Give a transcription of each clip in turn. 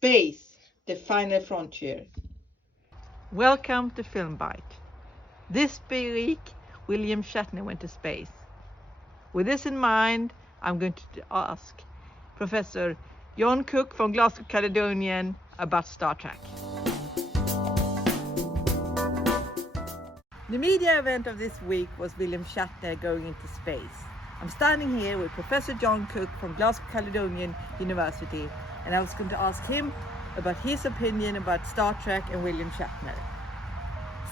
Space, the final frontier. Welcome to Film Bite. This week, William Shatner went to space. With this in mind, I'm going to ask Professor John Cook from Glasgow Caledonian about Star Trek. The media event of this week was William Shatner going into space. I'm standing here with Professor John Cook from Glasgow Caledonian University, and I was going to ask him about his opinion about Star Trek and William Shatner.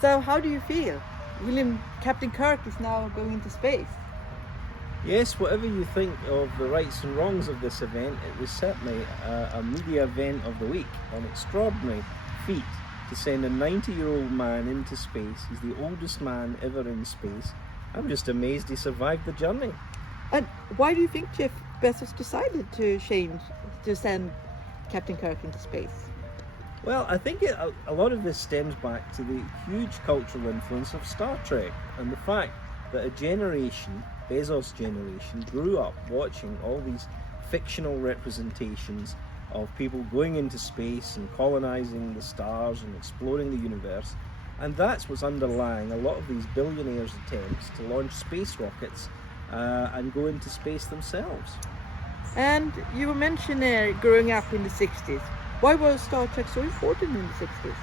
So how do you feel? Captain Kirk is now going into space. Yes, whatever you think of the rights and wrongs of this event, it was certainly a media event of the week. An extraordinary feat to send a 90-year-old man into space. He's the oldest man ever in space. I'm just amazed he survived the journey. And why do you think Jeff Bezos decided to send Captain Kirk into space? Well, I think a lot of this stems back to the huge cultural influence of Star Trek and the fact that a generation, Bezos' generation, grew up watching all these fictional representations of people going into space and colonizing the stars and exploring the universe. And that's what's underlying a lot of these billionaires' attempts to launch space rockets and go into space themselves. And you were mentioning growing up in the 60s. Why was Star Trek so important in the 60s?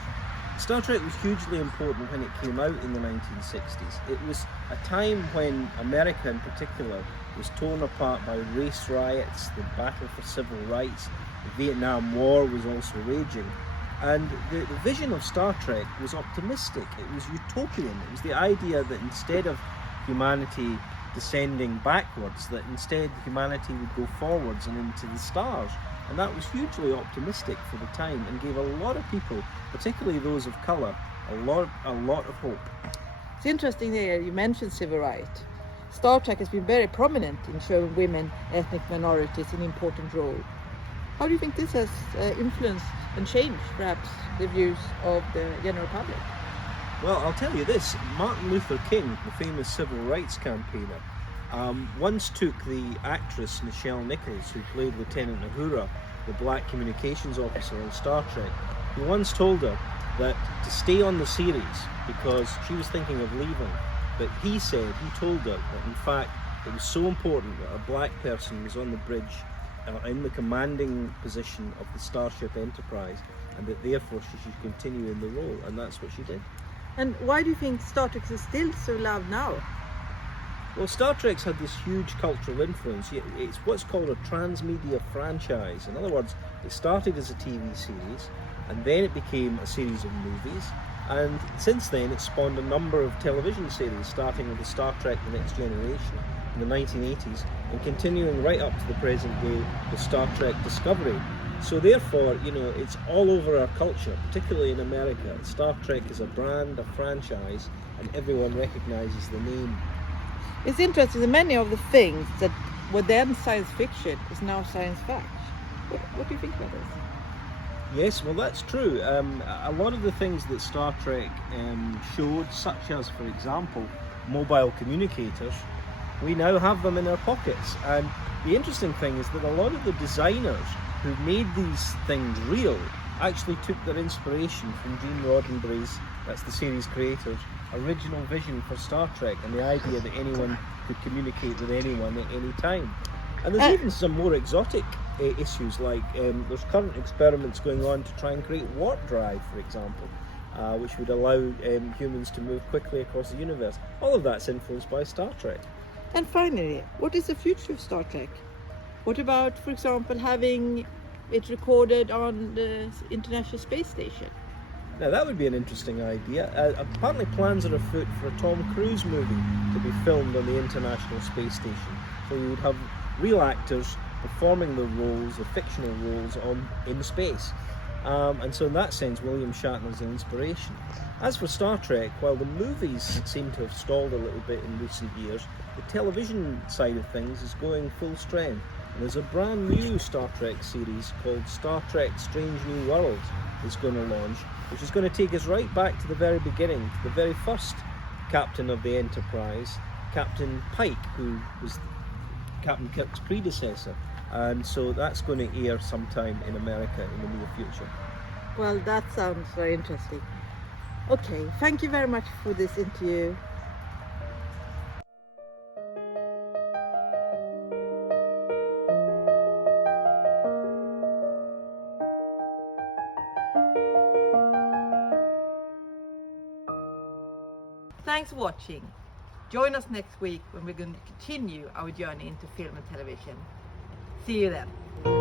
Star Trek was hugely important when it came out in the 1960s. It was a time when America in particular was torn apart by race riots, the battle for civil rights, the Vietnam War was also raging. And the vision of Star Trek was optimistic, it was utopian. It was the idea that instead of humanity descending backwards, that instead humanity would go forwards and into the stars. And that was hugely optimistic for the time and gave a lot of people, particularly those of colour, a lot of hope. It's interesting there you mentioned civil rights. Star Trek has been very prominent in showing women, ethnic minorities an important role. How do you think this has influenced and changed perhaps the views of the general public? Well, I'll tell you this, Martin Luther King, the famous civil rights campaigner, once took the actress Nichelle Nichols, who played Lieutenant Uhura, the black communications officer on Star Trek. He once told her that to stay on the series because she was thinking of leaving. But he told her that in fact it was so important that a black person was on the bridge in the commanding position of the Starship Enterprise, and that therefore she should continue in the role, and that's what she did. And why do you think Star Trek is still so loved now? Well, Star Trek's had this huge cultural influence. It's what's called a transmedia franchise. In other words, it started as a TV series, and then it became a series of movies, and since then it's spawned a number of television series, starting with the Star Trek The Next Generation in the 1980s, and continuing right up to the present day with Star Trek Discovery. So therefore, it's all over our culture, particularly in America. Star Trek is a brand, a franchise, and everyone recognises the name. It's interesting that many of the things that were then science fiction is now science fact. What do you think about this? Yes, well that's true. A lot of the things that Star Trek showed, such as, for example, mobile communicators, we now have them in our pockets. And the interesting thing is that a lot of the designers who made these things real actually took their inspiration from Gene Roddenberry's, that's the series creator's, original vision for Star Trek, and the idea that anyone could communicate with anyone at any time. And there's even some more exotic issues, like there's current experiments going on to try and create warp drive, for example, which would allow humans to move quickly across the universe. All of that's influenced by Star Trek. And finally, what is the future of Star Trek? What about, for example, having it recorded on the International Space Station? Now that would be an interesting idea. Apparently plans are afoot for a Tom Cruise movie to be filmed on the International Space Station. So we would have real actors performing the roles, the fictional roles, in space. And so in that sense, William Shatner's an inspiration. As for Star Trek, while the movies seem to have stalled a little bit in recent years, the television side of things is going full strength. And there's a brand new Star Trek series called Star Trek Strange New Worlds that's going to launch, which is going to take us right back to the very beginning, to the very first captain of the Enterprise, Captain Pike, who was Captain Kirk's predecessor. and so that's going to air sometime in America in the near future. Well, that sounds very interesting. Okay, thank you very much for this interview. Thanks for watching. Join us next week when we're going to continue our journey into film and television. See you then.